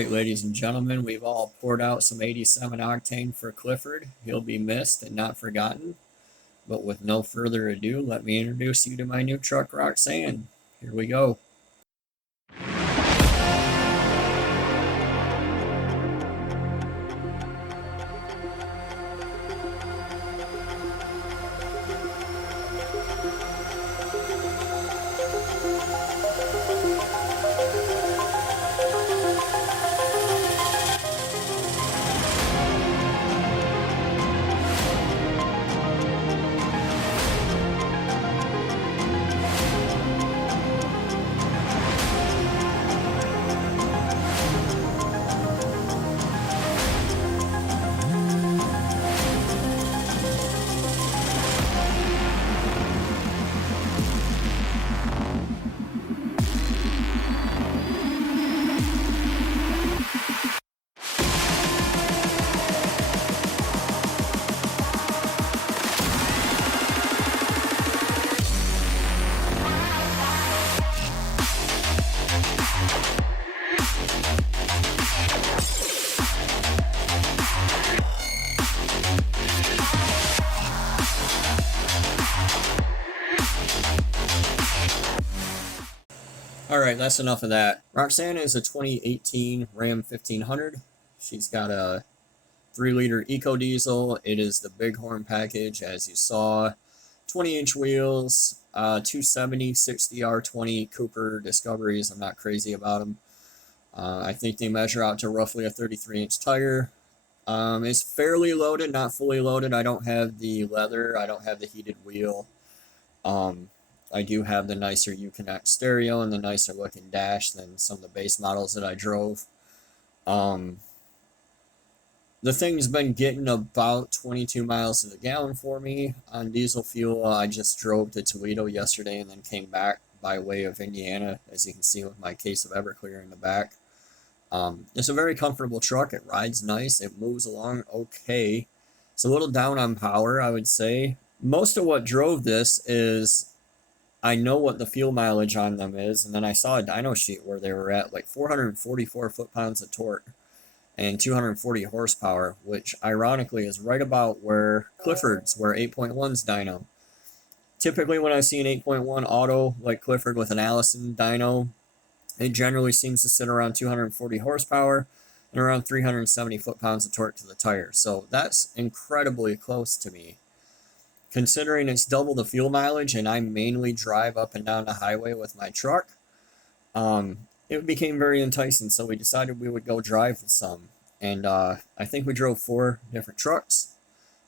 right, ladies and gentlemen, we've all poured out some 87 octane for Clifford. He'll be missed and not forgotten. But with no further ado, let me introduce you to my new truck, Roxanne. Here we go. Alright, that's enough of that. Roxanne is a 2018 Ram 1500. She's got a 3-liter EcoDiesel. It is the Bighorn package, as you saw. 20-inch wheels, 270 60R20 Cooper Discoveries. I'm not crazy about them. I think they measure out to roughly a 33-inch tire. It's fairly loaded, not fully loaded. I don't have the leather. I don't have the heated wheel. I do have the nicer Uconnect stereo and the nicer looking dash than some of the base models that I drove. The thing's been getting about 22 miles to the gallon for me on diesel fuel. I just drove to Toledo yesterday and then came back by way of Indiana, as you can see with my case of Everclear in the back. It's a very comfortable truck. It rides nice. It moves along okay. It's a little down on power, I would say. Most of what drove this is I know what the fuel mileage on them is, and then I saw a dyno sheet where they were at like 444 foot-pounds of torque and 240 horsepower, which ironically is right about where Clifford's, where 8.1's dyno. Typically when I see an 8.1 auto like Clifford with an Allison dyno, it generally seems to sit around 240 horsepower and around 370 foot-pounds of torque to the tire. So that's incredibly close to me. Considering it's double the fuel mileage and I mainly drive up and down the highway with my truck, it became very enticing. So we decided we would go drive some. And I think we drove 4 different trucks.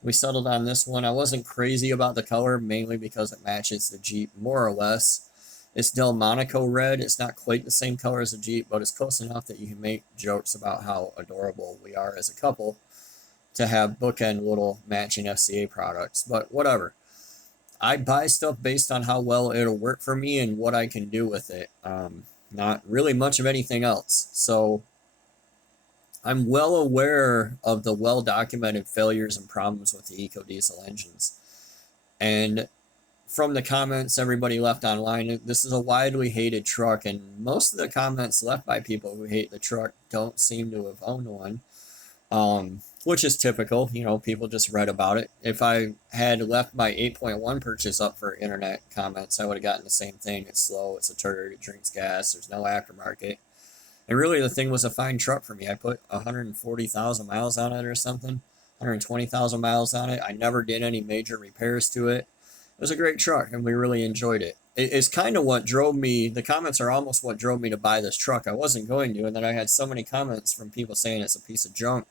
We settled on this one. I wasn't crazy about the color, mainly because it matches the Jeep more or less. It's Delmonico red. It's not quite the same color as the Jeep, but it's close enough that you can make jokes about how adorable we are as a couple to have bookend little matching FCA products, but whatever. I buy stuff based on how well it'll work for me and what I can do with it. Not really much of anything else. So I'm well aware of the well-documented failures and problems with the EcoDiesel engines. And from the comments everybody left online, this is a widely hated truck, and most of the comments left by people who hate the truck don't seem to have owned one. Which is typical, you know, people just read about it. If I had left my 8.1 purchase up for internet comments, I would have gotten the same thing. It's slow, it's a turd, it drinks gas, there's no aftermarket. And really the thing was a fine truck for me. I put 140,000 miles on it or something, 120,000 miles on it. I never did any major repairs to it. It was a great truck and we really enjoyed it. It's kind of what drove me, the comments are almost what drove me to buy this truck. I wasn't going to, and then I had so many comments from people saying it's a piece of junk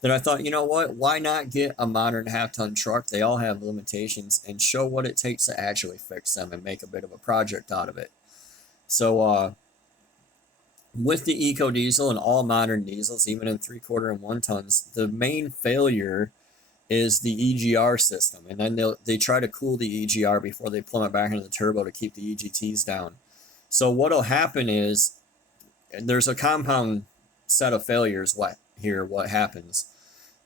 that I thought, you know what, why not get a modern half-ton truck? They all have limitations, and show what it takes to actually fix them and make a bit of a project out of it. So with the EcoDiesel and all modern diesels, even in 3/4 and 1 tons, the main failure is the EGR system. And then they try to cool the EGR before they plumb it back into the turbo to keep the EGTs down. So what'll happen is there's a compound set of failures. What happens?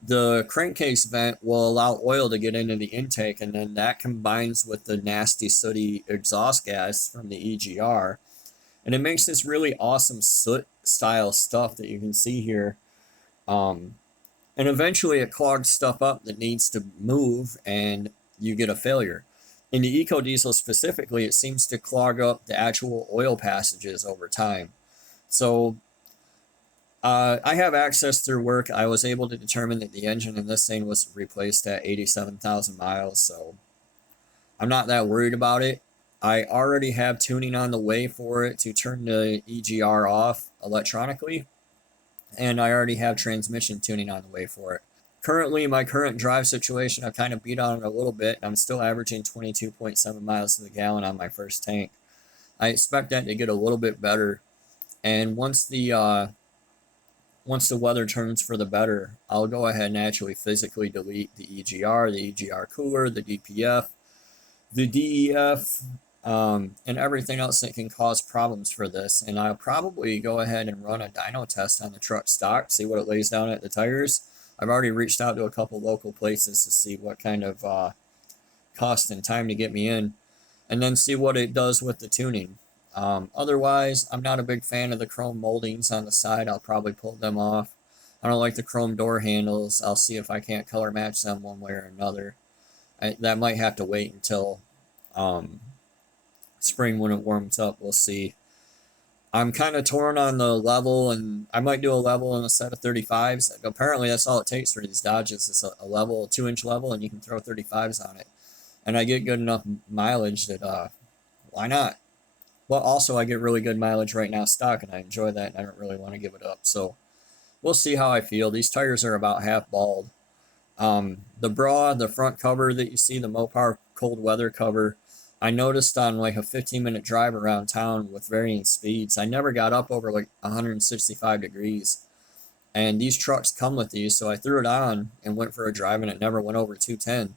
The crankcase vent will allow oil to get into the intake, and then that combines with the nasty sooty exhaust gas from the EGR, and it makes this really awesome soot style stuff that you can see here. And eventually it clogs stuff up that needs to move and you get a failure. In the EcoDiesel specifically, it seems to clog up the actual oil passages over time. So I have access through work. I was able to determine that the engine in this thing was replaced at 87,000 miles, so I'm not that worried about it. I already have tuning on the way for it to turn the EGR off electronically, and I already have transmission tuning on the way for it. Currently, my current drive situation, I've kind of beat on it a little bit. I'm still averaging 22.7 miles to the gallon on my first tank. I expect that to get a little bit better, and once the weather turns for the better, I'll go ahead and actually physically delete the EGR cooler, the DPF, the DEF, and everything else that can cause problems for this. And I'll probably go ahead and run a dyno test on the truck stock, see what it lays down at the tires. I've already reached out to a couple local places to see what kind of cost and time to get me in, and then see what it does with the tuning. Otherwise, I'm not a big fan of the chrome moldings on the side. I'll probably pull them off. I don't like the chrome door handles. I'll see if I can't color match them one way or another. That might have to wait until spring when it warms up. We'll see. I'm kind of torn on the level, and I might do a level in a set of 35s. Apparently, that's all it takes for these Dodges. It's a level, a 2-inch level, and you can throw 35s on it. And I get good enough mileage that why not? Well, also, I get really good mileage right now stock, and I enjoy that, and I don't really want to give it up. So we'll see how I feel. These tires are about half bald. The front cover that you see, the Mopar cold weather cover, I noticed on like a 15-minute drive around town with varying speeds, I never got up over like 165 degrees. And these trucks come with these, so I threw it on and went for a drive, and it never went over 210.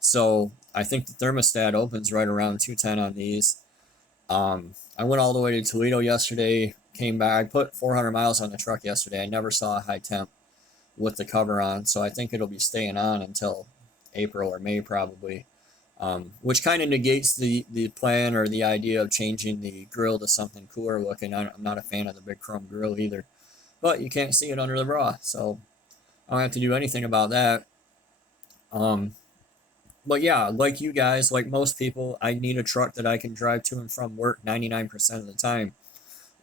So I think the thermostat opens right around 210 on these. I went all the way to Toledo yesterday, came back. I put 400 miles on the truck yesterday. I never saw a high temp with the cover on, so I think it'll be staying on until April or May probably, which kind of negates the plan or the idea of changing the grill to something cooler looking. I'm not a fan of the big chrome grill either, but you can't see it under the bra, so I don't have to do anything about that. But yeah, like you guys, like most people, I need a truck that I can drive to and from work 99% of the time.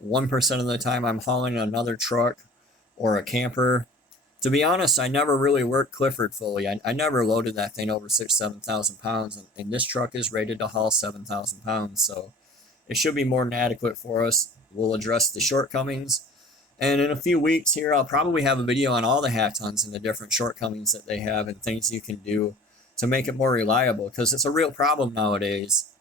1% of the time I'm hauling another truck or a camper. To be honest, I never really worked Clifford fully. I never loaded that thing over 7,000 pounds, and this truck is rated to haul 7,000 pounds, so it should be more than adequate for us. We'll address the shortcomings, and in a few weeks here, I'll probably have a video on all the half tons and the different shortcomings that they have and things you can do to make it more reliable, because it's a real problem nowadays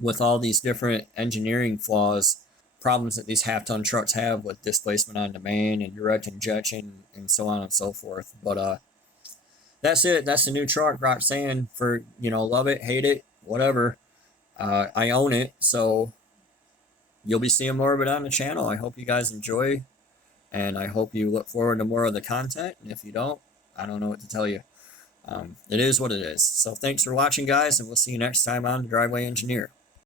with all these different engineering problems that these half-ton trucks have with displacement on demand and direct injection and so on and so forth. But that's it. That's the new truck. Roxanne, for, love it, hate it, whatever. I own it, so you'll be seeing more of it on the channel. I hope you guys enjoy, and I hope you look forward to more of the content. And if you don't, I don't know what to tell you. It is what it is. So thanks for watching, guys, and we'll see you next time on The Driveway Engineer.